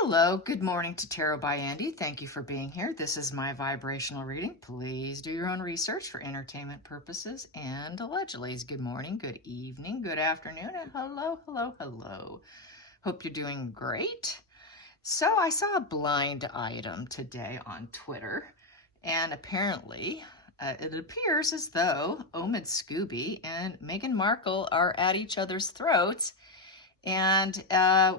Hello, good morning to Tarot by Andy. Thank you for being here. This is my vibrational reading. Please do your own research for entertainment purposes and allegedly. Good morning, good evening, good afternoon, and hello, hello, hello. Hope you're doing great. So I saw a blind item today on Twitter, and apparently it appears as though Omid Scoobie and Meghan Markle are at each other's throats, and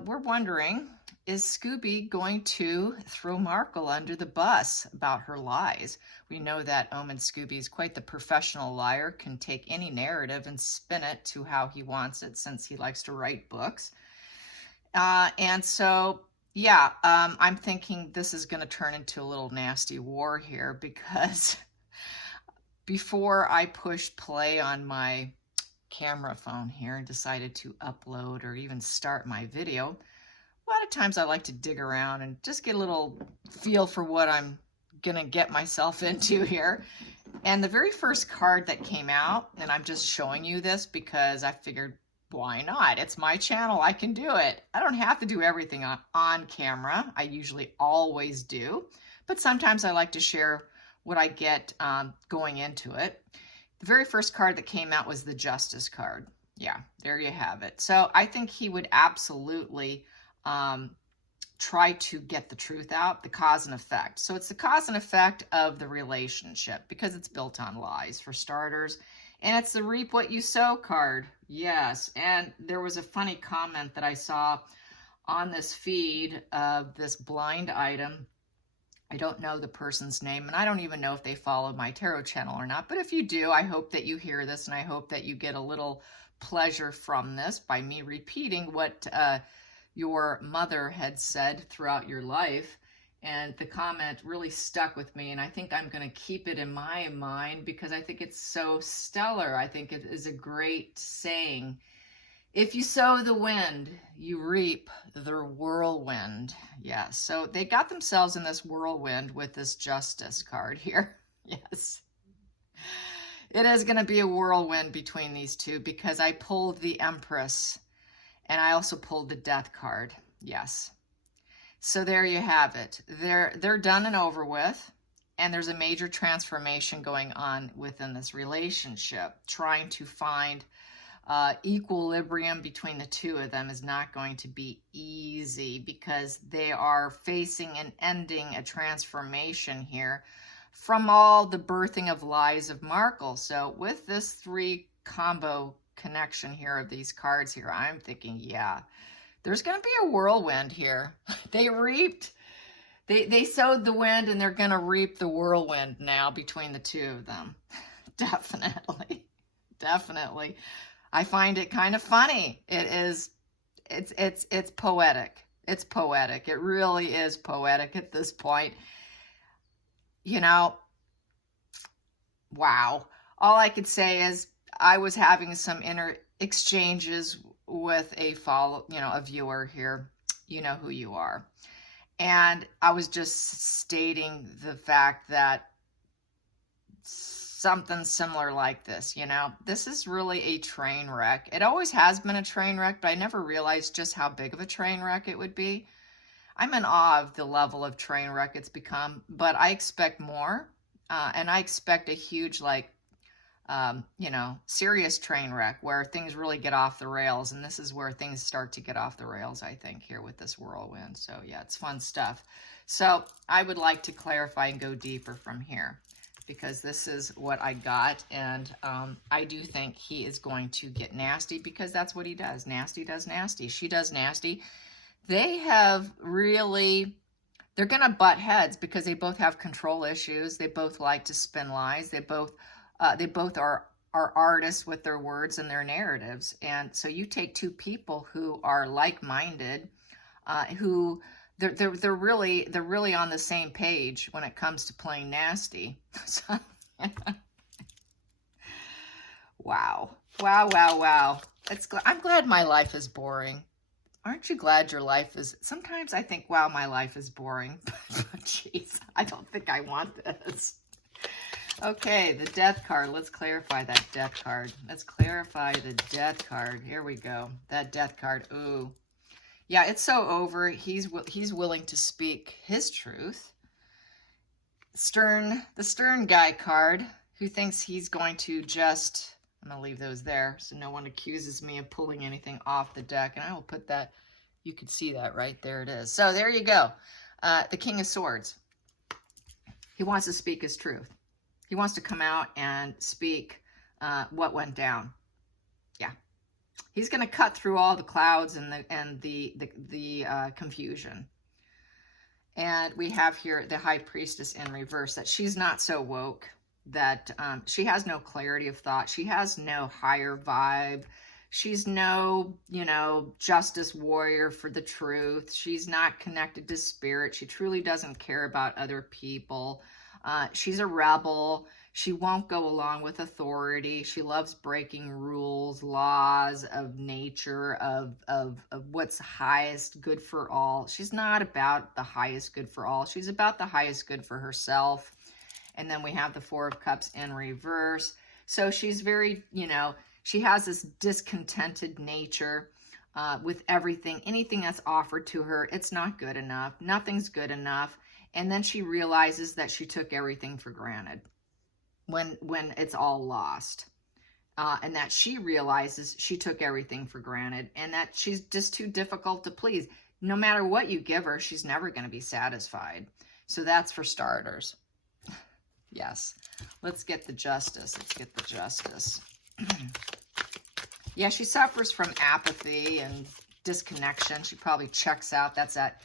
we're wondering, is Scoobie going to throw Markle under the bus about her lies? We know that Omid Scoobie is quite the professional liar, can take any narrative and spin it to how he wants it since he likes to write books. I'm thinking this is going to turn into a little nasty war here because before I pushed play on my camera phone here and decided to upload or even start my video, a lot of times I like to dig around and just get a little feel for what I'm gonna get myself into here. And the very first card that came out, and I'm just showing you this because I figured, why not? It's my channel, I can do it. I don't have to do everything on camera. I usually always do, but sometimes I like to share what I get going into it. The very first card that came out was the Justice card. Yeah, there you have it. So I think he would absolutely try to get the truth out, the cause and effect. So it's the cause and effect of the relationship because it's built on lies for starters. And it's the reap what you sow card. Yes. And there was a funny comment that I saw on this feed of this blind item. I don't know the person's name, and I don't even know if they follow my tarot channel or not. But if you do, I hope that you hear this, and I hope that you get a little pleasure from this by me repeating what your mother had said throughout your life. And the comment really stuck with me, and I think I'm going to keep it in my mind because I think it's so stellar. I think it is a great saying. If you sow the wind, you reap the whirlwind. Yes, so they got themselves in this whirlwind with this Justice card here. Yes. It is going to be a whirlwind between these two because I pulled the Empress and I also pulled the Death card. Yes. So there you have it. They're done and over with, and there's a major transformation going on within this relationship. Trying to find equilibrium between the two of them is not going to be easy because they are facing and ending a transformation here from all the birthing of lies of Markle. So with this three combo connection here of these cards here, I'm thinking, yeah, there's going to be a whirlwind here. They sowed the wind and they're going to reap the whirlwind now between the two of them. Definitely. Definitely. I find it kind of funny. It's poetic. It's poetic. It really is poetic at this point. You know, wow. All I could say is I was having some inner exchanges with a viewer here. You know who you are. And I was just stating the fact that something similar like this, this is really a train wreck. It always has been a train wreck, but I never realized just how big of a train wreck it would be. I'm in awe of the level of train wreck it's become, but I expect more. And I expect a huge, serious train wreck where things really get off the rails. And this is where things start to get off the rails, I think, here with this whirlwind. So yeah, it's fun stuff. So I would like to clarify and go deeper from here, because this is what I got, and I do think he is going to get nasty because that's what he does. Nasty does nasty. She does nasty. They have really, they're going to butt heads because they both have control issues. They both like to spin lies. They both are artists with their words and their narratives. And so you take two people who are like-minded, who they're really on the same page when it comes to playing nasty. So, wow. I'm glad my life is boring. Aren't you glad your life is? Sometimes I think, wow, my life is boring. But jeez, I don't think I want this. Okay, the Death card. Let's clarify that Death card. Let's clarify the Death card. Here we go. That Death card. Ooh. Yeah, it's so over. He's willing to speak his truth. The stern guy card, who thinks he's going to just, I'm going to leave those there so no one accuses me of pulling anything off the deck. And I will put that, you could see that right there it is. So there you go. The King of Swords. He wants to speak his truth. He wants to come out and speak what went down. Yeah. He's going to cut through all the clouds and the confusion. And we have here the High Priestess in reverse, that she's not so woke, that she has no clarity of thought. She has no higher vibe. She's no, justice warrior for the truth. She's not connected to spirit. She truly doesn't care about other people. She's a rebel. She won't go along with authority. She loves breaking rules, laws of nature, of what's highest good for all. She's not about the highest good for all. She's about the highest good for herself. And then we have the Four of Cups in reverse. So she's very, she has this discontented nature with everything. Anything that's offered to her, it's not good enough. Nothing's good enough. And then she realizes that she took everything for granted when it's all lost. And that she realizes she took everything for granted and that she's just too difficult to please. No matter what you give her, she's never going to be satisfied. So that's for starters. Yes. Let's get the Justice. Let's get the Justice. Yeah, she suffers from apathy and disconnection. She probably checks out. That's that,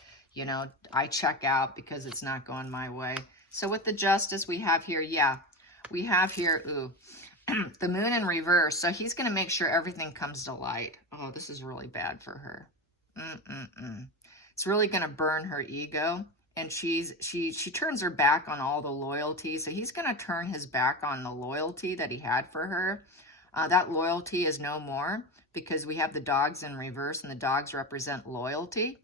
I check out because it's not going my way. So with the Justice we have here, we have here, the Moon in reverse. So he's going to make sure everything comes to light. Oh, this is really bad for her. It's really going to burn her ego. And she turns her back on all the loyalty. So he's going to turn his back on the loyalty that he had for her. That loyalty is no more because we have the dogs in reverse, and the dogs represent loyalty.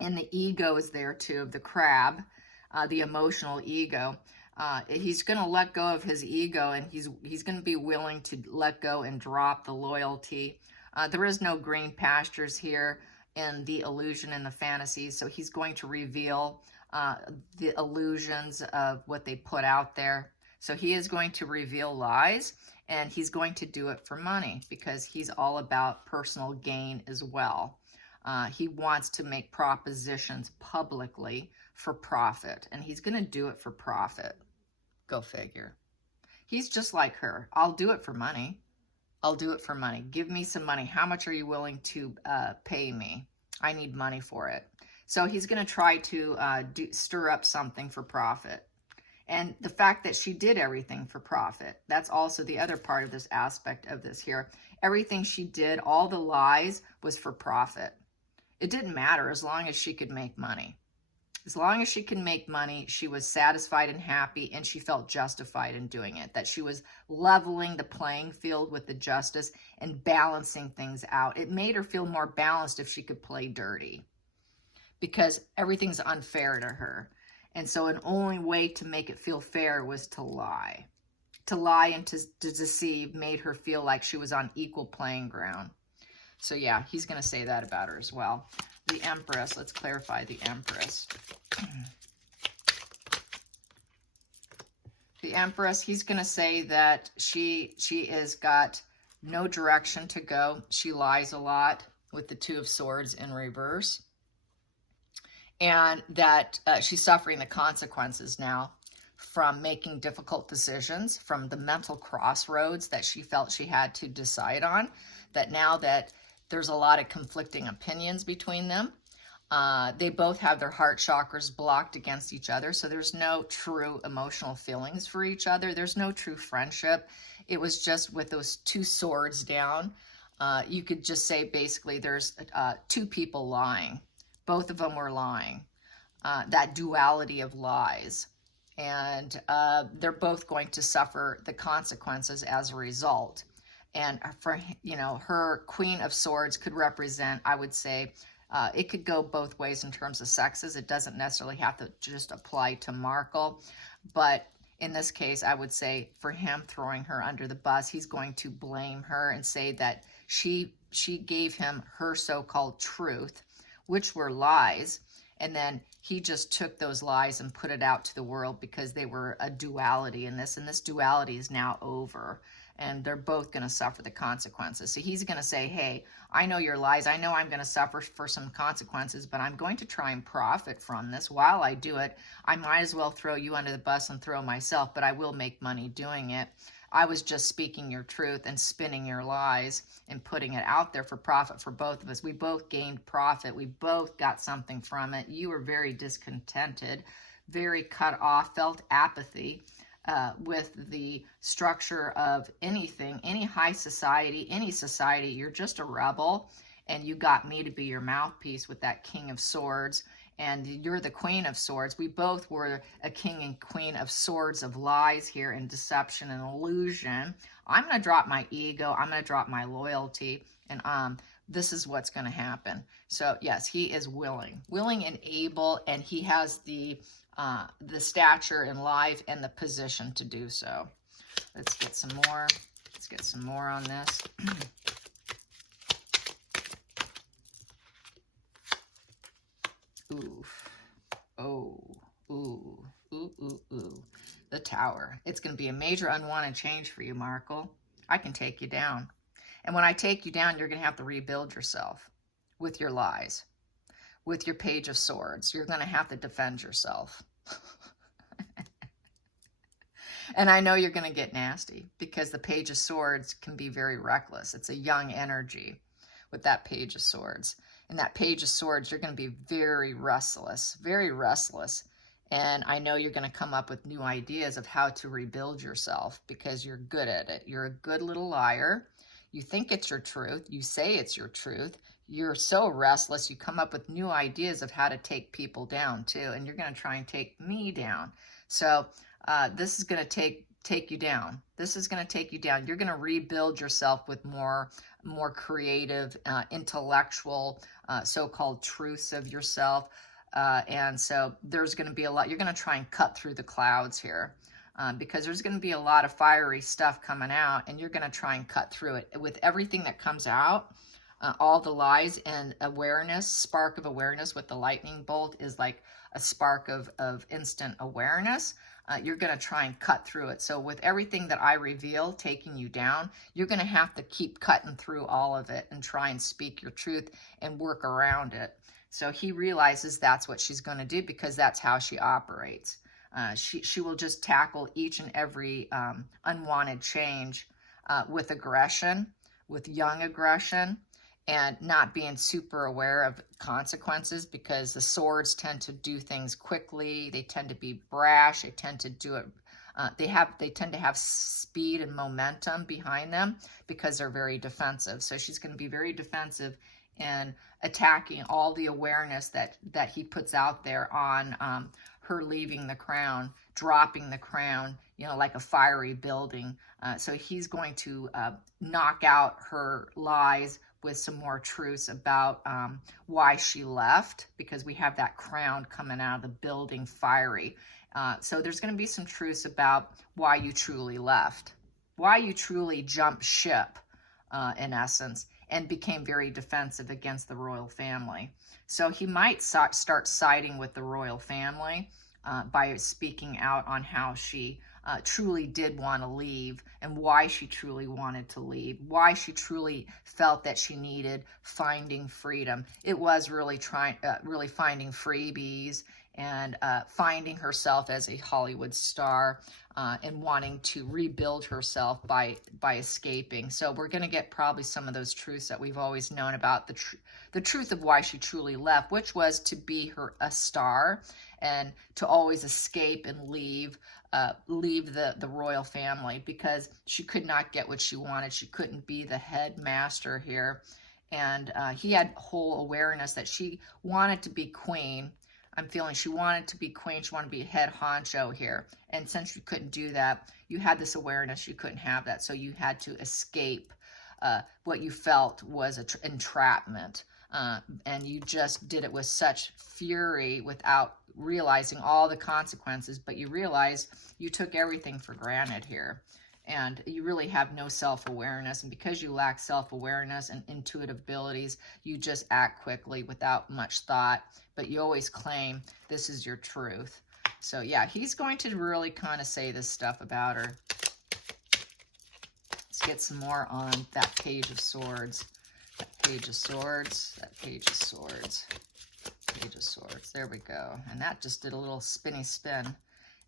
And the ego is there too, of the crab, the emotional ego. He's going to let go of his ego, and he's going to be willing to let go and drop the loyalty. There is no green pastures here in the illusion and the fantasy, so he's going to reveal the illusions of what they put out there. So he is going to reveal lies, and he's going to do it for money because he's all about personal gain as well. He wants to make propositions publicly for profit, and he's going to do it for profit. Go figure. He's just like her. I'll do it for money. I'll do it for money. Give me some money. How much are you willing to pay me? I need money for it. So he's going to try to stir up something for profit. And the fact that she did everything for profit, that's also the other part of this aspect of this here. Everything she did, all the lies, was for profit. It didn't matter as long as she could make money. As long as she can make money, she was satisfied and happy, and she felt justified in doing it, that she was leveling the playing field with the Justice and balancing things out. It made her feel more balanced if she could play dirty because everything's unfair to her. And so an only way to make it feel fair was to lie. To lie and to deceive made her feel like she was on equal playing ground. So yeah, he's going to say that about her as well. The Empress, let's clarify the Empress. The Empress, he's going to say that she has got no direction to go. She lies a lot with the Two of Swords in reverse. And that she's suffering the consequences now from making difficult decisions, from the mental crossroads that she felt she had to decide on, that now that there's a lot of conflicting opinions between them. They both have their heart chakras blocked against each other, so there's no true emotional feelings for each other. There's no true friendship. It was just with those two swords down. You could just say basically there's two people lying. Both of them were lying. That duality of lies. And they're both going to suffer the consequences as a result. And for, her Queen of Swords could represent, I would say, it could go both ways in terms of sexes. It doesn't necessarily have to just apply to Markle. But in this case, I would say for him throwing her under the bus, he's going to blame her and say that she gave him her so-called truth which were lies. And then he just took those lies and put it out to the world because they were a duality in this. And this duality is now over. And they're both going to suffer the consequences. So he's going to say, hey, I know your lies. I know I'm going to suffer for some consequences, but I'm going to try and profit from this. While I do it, I might as well throw you under the bus and throw myself, but I will make money doing it. I was just speaking your truth and spinning your lies and putting it out there for profit for both of us. We both gained profit. We both got something from it. You were very discontented, very cut off, felt apathy with the structure of anything, any high society, any society. You're just a rebel, and you got me to be your mouthpiece with that King of Swords. And you're the Queen of Swords. We both were a King and Queen of Swords of lies here, and deception and illusion. I'm going to drop my ego. I'm going to drop my loyalty. And this is what's going to happen. So yes, he is willing and able, and he has the stature in life and the position to do so. Let's get some more. Let's get some more on this. Oof. Oh. Ooh. Ooh, ooh, ooh. The Tower. It's going to be a major unwanted change for you, Markle. I can take you down. And when I take you down, you're going to have to rebuild yourself with your lies, with your Page of Swords. You're going to have to defend yourself. And I know you're going to get nasty because the Page of Swords can be very reckless. It's a young energy with that Page of Swords. And that Page of Swords, you're going to be very restless, very restless. And I know you're going to come up with new ideas of how to rebuild yourself because you're good at it. You're a good little liar. You think it's your truth. You say it's your truth. You're so restless. You come up with new ideas of how to take people down too. And you're going to try and take me down. So this is going to take you down. This is going to take you down. You're going to rebuild yourself with more creative, intellectual, so-called truths of yourself. And so there's going to be a lot. You're going to try and cut through the clouds here because there's going to be a lot of fiery stuff coming out, and you're going to try and cut through it. With everything that comes out, all the lies and awareness, spark of awareness with the lightning bolt is like a spark of instant awareness. You're going to try and cut through it. So with everything that I reveal taking you down, you're going to have to keep cutting through all of it and try and speak your truth and work around it. So he realizes that's what she's going to do because that's how she operates. She will just tackle each and every unwanted change with aggression, with young aggression, and not being super aware of consequences because the swords tend to do things quickly. They tend to be brash. They tend to do it. They tend to have speed and momentum behind them because they're very defensive. So she's going to be very defensive and attacking all the awareness that he puts out there on her leaving the crown, dropping the crown, like a fiery building. So he's going to knock out her lies with some more truths about why she left, because we have that crown coming out of the building fiery. So there's going to be some truths about why you truly left, why you truly jumped ship, in essence, and became very defensive against the royal family. So he might start siding with the royal family by speaking out on how she truly did want to leave and why she truly wanted to leave, why she truly felt that she needed finding freedom. It was really really finding freebies and finding herself as a Hollywood star and wanting to rebuild herself by escaping. So we're going to get probably some of those truths that we've always known about, the truth of why she truly left, which was to be a star and to always escape and leave the royal family because she could not get what she wanted. She couldn't be the headmaster here. And he had whole awareness that she wanted to be queen. I'm feeling she wanted to be queen. She wanted to be a head honcho here. And since you couldn't do that, you had this awareness you couldn't have that. So you had to escape what you felt was an entrapment. And you just did it with such fury without realizing all the consequences. But you realize you took everything for granted here. And you really have no self-awareness. And because you lack self-awareness and intuitive abilities, you just act quickly without much thought, but you always claim this is your truth. So yeah, he's going to really kind of say this stuff about her. Let's get some more on that Page of Swords. That Page of Swords, that Page of Swords, Page of Swords. There we go. And that just did a little spinny spin.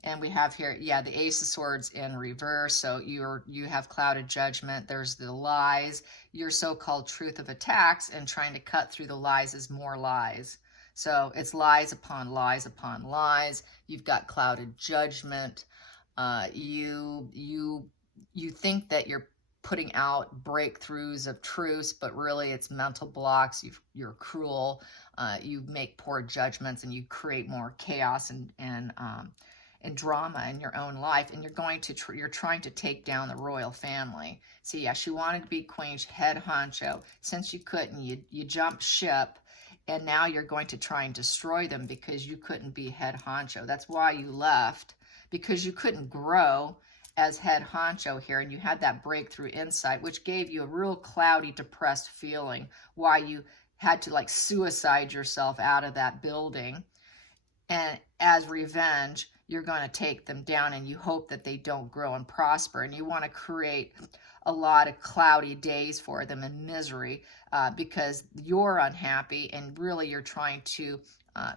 And we have here, yeah, the Ace of Swords in reverse. So you have clouded judgment. There's the lies, your so-called truth of attacks, and trying to cut through the lies is more lies. So it's lies upon lies upon lies. You've got clouded judgment. You think that you're putting out breakthroughs of truths, but really it's mental blocks. You're cruel. You make poor judgments, and you create more chaos and drama in your own life, and you're trying to take down the royal family. See, yeah, she wanted to be queen, head honcho. Since you couldn't, you jumped ship, and now you're going to try and destroy them because you couldn't be head honcho. That's why you left, because you couldn't grow as head honcho here, and you had that breakthrough insight, which gave you a real cloudy, depressed feeling, why you had to like suicide yourself out of that building. And as revenge, you're going to take them down, and you hope that they don't grow and prosper. And you want to create a lot of cloudy days for them and misery because you're unhappy, and really you're trying to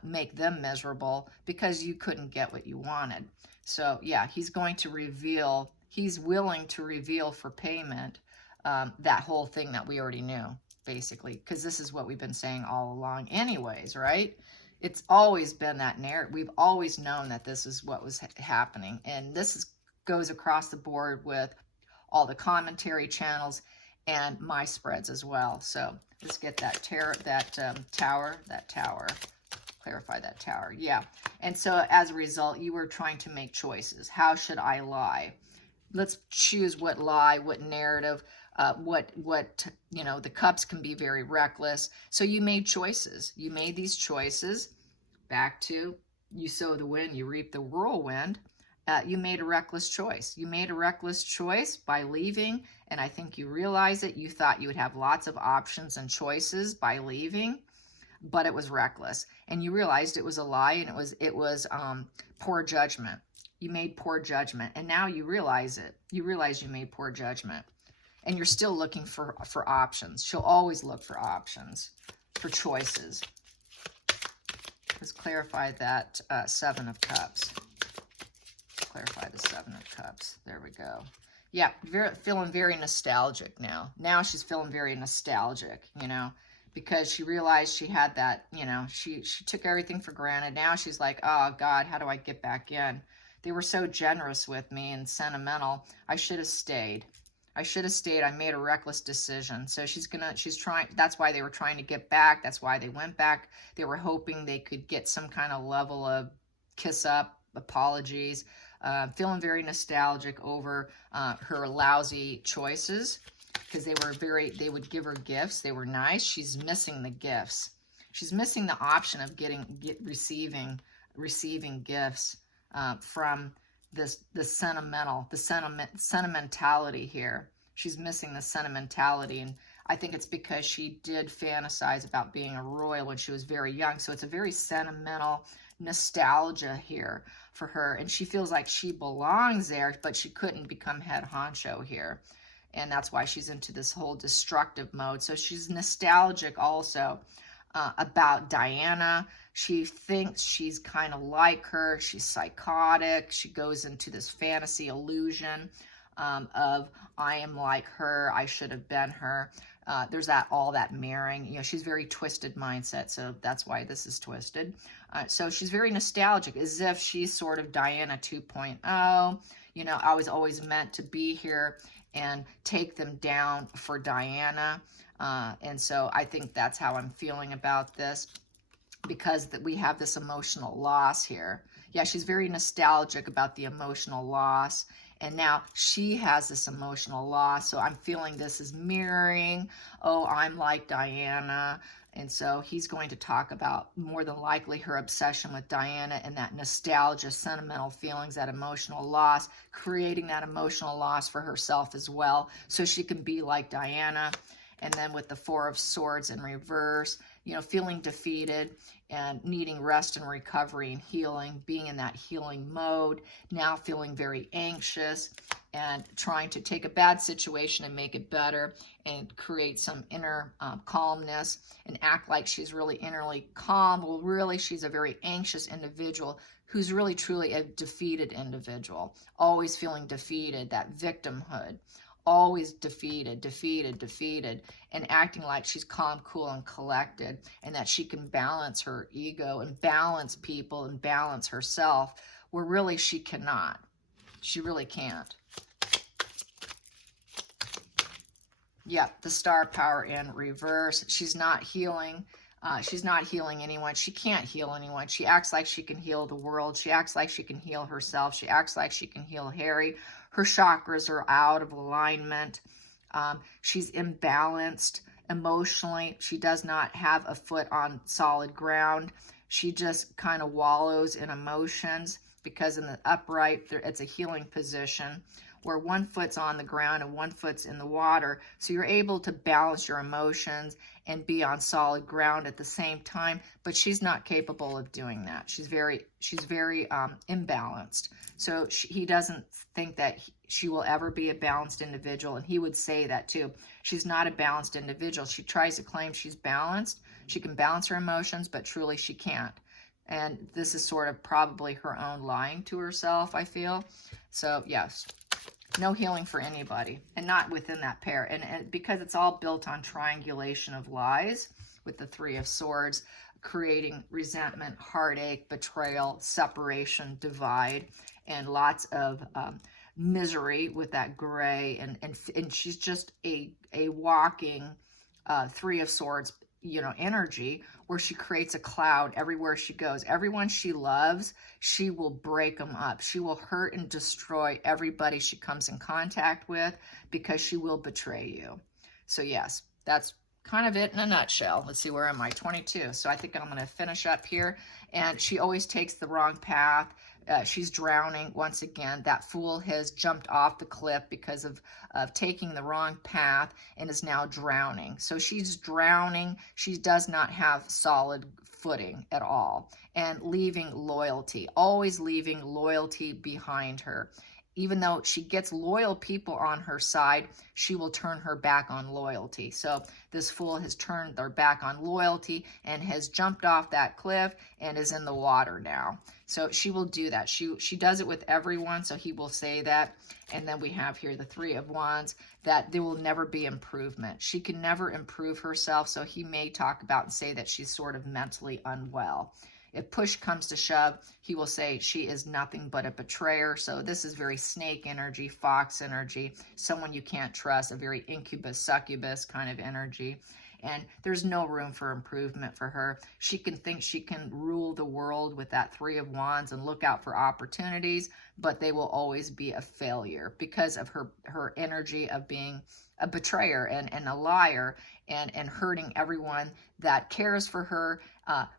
make them miserable because you couldn't get what you wanted. So yeah, he's going to reveal, he's willing to reveal for payment that whole thing that we already knew, basically, because this is what we've been saying all along anyways, right? It's always been that narrative. We've always known that this is what was happening. And this goes across the board with all the commentary channels and my spreads as well. So let's get that tower. Clarify that tower. Yeah. And so as a result, you were trying to make choices. How should I lie? Let's choose what lie, what narrative, the cups can be very reckless. So you made choices. You made these choices. Back to, you sow the wind, you reap the whirlwind. You made a reckless choice. You made a reckless choice by leaving, and I think you realize it. You thought you would have lots of options and choices by leaving, but it was reckless. And you realized it was a lie, and it was poor judgment. You made poor judgment, and now you realize it. You realize you made poor judgment. And you're still looking for options. She'll always look for options, for choices. Let's clarify that Seven of Cups. Clarify the Seven of Cups. There we go. Yeah, feeling very nostalgic now. Now she's feeling very nostalgic, because she realized she had that, she took everything for granted. Now she's like, oh, God, how do I get back in? They were so generous with me and sentimental. I should have stayed. I made a reckless decision. So she's trying, that's why they were trying to get back. That's why they went back. They were hoping they could get some kind of level of kiss up, apologies, feeling very nostalgic over her lousy choices because they would give her gifts. They were nice. She's missing the gifts. She's missing the option of receiving gifts from the sentimentality here. She's missing the sentimentality, and I think it's because she did fantasize about being a royal when she was very young. So it's a very sentimental nostalgia here for her, and she feels like she belongs there, but she couldn't become head honcho here, and that's why she's into this whole destructive mode. So she's nostalgic also about Diana. She thinks she's kind of like her. She's psychotic. She goes into this fantasy illusion of I am like her. I should have been her. There's all that mirroring. She's very twisted mindset, so that's why this is twisted. So she's very nostalgic, as if she's sort of Diana 2.0. I was always meant to be here and take them down for Diana. And so I think that's how I'm feeling about this, because we have this emotional loss here. Yeah, she's very nostalgic about the emotional loss, and now she has this emotional loss. So I'm feeling this is mirroring. Oh, I'm like Diana, And so he's going to talk about, more than likely, her obsession with Diana and that nostalgia, sentimental feelings, that emotional loss, creating that emotional loss for herself as well, so she can be like Diana. And then with the Four of Swords in reverse, you know, feeling defeated and needing rest and recovery and healing, being in that healing mode, now feeling very anxious and trying to take a bad situation and make it better and create some inner calmness and act like she's really innerly calm. Well, really, she's a very anxious individual who's really truly a defeated individual, always feeling defeated, that victimhood, always defeated, and acting like she's calm, cool, and collected, and that she can balance her ego and balance people and balance herself, where really she cannot. She really can't. Yep, the star power in reverse. She's not healing. She's not healing anyone. She can't heal anyone. She acts like she can heal the world. She acts like she can heal herself. She acts like she can heal Harry. Her chakras are out of alignment. She's imbalanced emotionally. She does not have a foot on solid ground. She just kind of wallows in emotions, because in the upright, it's a healing position where one foot's on the ground and one foot's in the water. So you're able to balance your emotions and be on solid ground at the same time, but she's not capable of doing that. She's very imbalanced. So he doesn't think that she will ever be a balanced individual, and he would say that too. She's not a balanced individual. She tries to claim she's balanced. She can balance her emotions, but truly she can't. And this is sort of probably her own lying to herself, I feel. So yes, no healing for anybody, and not within that pair. And because it's all built on triangulation of lies with the Three of Swords, creating resentment, heartache, betrayal, separation, divide, and lots of misery with that gray. And she's just a walking Three of Swords, you know, energy, where she creates a cloud everywhere she goes. Everyone she loves, she will break them up. She will hurt and destroy everybody she comes in contact with, because she will betray you. So yes, that's kind of it in a nutshell. Let's see, where am I? 22. So I think I'm going to finish up here. And she always takes the wrong path. She's drowning once again. That fool has jumped off the cliff because of taking the wrong path and is now drowning. So she's drowning. She does not have solid footing at all, and leaving loyalty, always leaving loyalty behind her. Even though she gets loyal people on her side, she will turn her back on loyalty. So this fool has turned their back on loyalty and has jumped off that cliff and is in the water now. So she will do that. She does it with everyone, so he will say that. And then we have here the Three of Wands, that there will never be improvement. She can never improve herself, so he may talk about and say that she's sort of mentally unwell. If push comes to shove, he will say she is nothing but a betrayer. So this is very snake energy, fox energy, someone you can't trust, a very incubus, succubus kind of energy. And there's no room for improvement for her. She can think she can rule the world with that Three of Wands and look out for opportunities, but they will always be a failure because of her energy of being a betrayer and a liar, and hurting everyone that cares for her,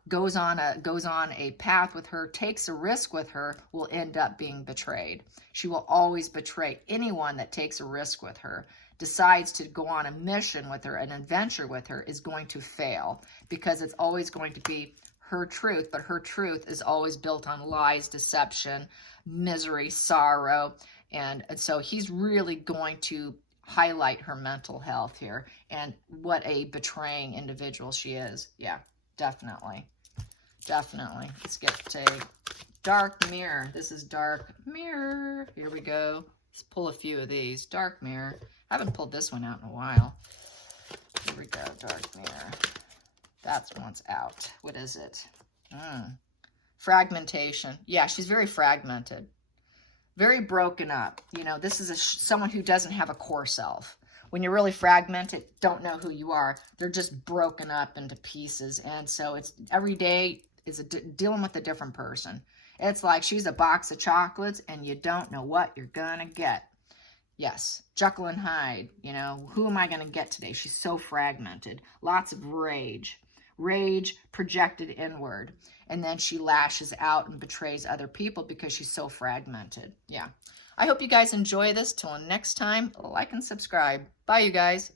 goes on a path with her, takes a risk with her, will end up being betrayed. She will always betray anyone that takes a risk with her. Decides to go on a mission with her, an adventure with her, is going to fail, because it's always going to be her truth, but her truth is always built on lies, deception, misery, sorrow, and so he's really going to highlight her mental health here and what a betraying individual she is. Yeah, definitely. Let's get a dark mirror. This is dark mirror. Here we go. Let's pull a few of these. Dark mirror. I haven't pulled this one out in a while. Here we go, dark mirror. That's one's out. What is it? Fragmentation. Yeah, she's very fragmented. Very broken up. You know, this is someone who doesn't have a core self. When you're really fragmented, don't know who you are. They're just broken up into pieces. And so it's every day is dealing with a different person. It's like she's a box of chocolates and you don't know what you're going to get. Yes, Jekyll and Hyde, you know, who am I going to get today? She's so fragmented. Lots of rage. rage projected inward. And then she lashes out and betrays other people because she's so fragmented. Yeah. I hope you guys enjoy this. Till next time, like and subscribe. Bye, you guys.